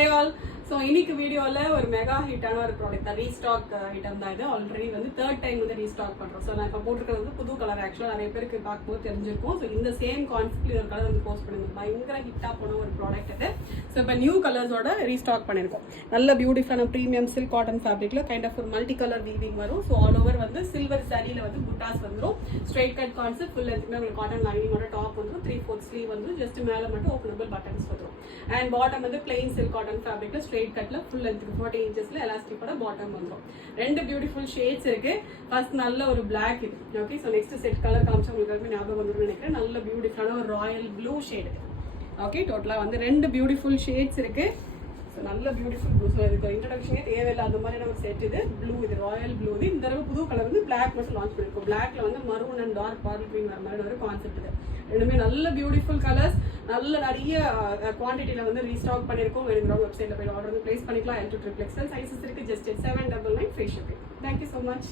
Hi all. So இன்னைக்கு வீடியோவில் ஒரு மெகா ஹிட்டான ஒரு ப்ராடக்ட் தான், ரீஸ்டாக் ஐட்டம் தான் இது. ஆல்ரெடி வந்து தேர்ட் டைம் வந்து ரீஸ்டாக் பண்ணுறோம். ஸோ நான் இப்போ போட்டிருக்கிறது வந்து புது கலர். ஆக்சுவலாக நிறைய பேருக்கு பார்க்கும்போது தெரிஞ்சிருக்கும். ஸோ இந்த சேம் கான்செப்ட்ல ஒரு கலர் வந்து போஸ்ட் பண்ணியிருந்தோம். பயங்கர ஹிட்டாக போன ஒரு ப்ராடக்ட் இது. ஸோ இப்போ நியூ கலர்ஸோட ரீஸ்டாக் பண்ணியிருக்கோம். நல்ல பியூட்டிஃபுல்லான ப்ரீமியம் சில்க் காட்டன் ஃபேப்ரிக்கில் கைண்ட் ஆஃப் ஒரு மல்டி கலர் வீவிங் வரும். ஸோ ஆல் ஓவர் வந்து சில்வர் சாரியில் வந்து புட்டாஸ் வந்துடும். ஸ்ட்ரைட் கட் கான்செப்ட் ஃபுல் எடுத்துமே உங்களுக்கு காட்டன் லைனிங்கோட டாப் வந்துடும். 3/4 ஸ்லீவ் வந்து ஜஸ்ட் மேலே மட்டும் ஓப்பனபிள் பட்டன்ஸ் வந்துடும். அண்ட் பாட்டம் வந்து பிளெயின் சில்க் காட்டன் ஃபேப்ரிக்கில் ஸ்ட்ரைட் கட்டில் ஃபுல் 40 இன்ச்சஸ்ல எலாஸ்டிக்கோட பாட்டம் வந்துடும். ரெண்டு பியூட்டிஃபுல் ஷேட்ஸ் இருக்கு. ஃபர்ஸ்ட் நல்ல ஒரு பிளாக் இது. Okay, so next set colour காமிச்சா உங்களுக்கு ஞாபகம் வந்துடும் நினைக்கிறேன். நல்ல பியூட்டிஃபுல்லான ஒரு ராயல் ப்ளூ ஷேடு. ஓகே, டோட்டலாக வந்து ரெண்டு பியூட்டிஃபுல் ஷேட்ஸ் இருக்கு. ஸோ நல்ல பியூட்டிஃபுல் ப்ளூ. ஸோ இதுக்கு இன்ட்ரடக்ஷனே தேவையில்லை, அந்த மாதிரியான ஒரு செட் இது. ப்ளூ இது ராயல் ப்ளூ இது. இந்த தடவை புது கலர் வந்து பிளாக் மட்டும் லான்ச் பண்ணிருக்கோம். பிளாக்ல வந்து maroon and dark pearl green வர மாதிரி ஒரு கான்செப்ட் இது. ரெண்டுமே நல்ல பியூட்டிஃபுல் கலர்ஸ். நல்ல நிறைய குவான்டிட்டியில் வந்து ரீஸ்டாக் பண்ணியிருக்கோம். வேணுங்கிறவங்க வெப்சைட்டில் போய் ஆர்டர் வந்து பிளேஸ் பண்ணிக்கலாம். L to XXL சைஸஸ் இருக்குது. Just 799 free shipping. Thank you so much.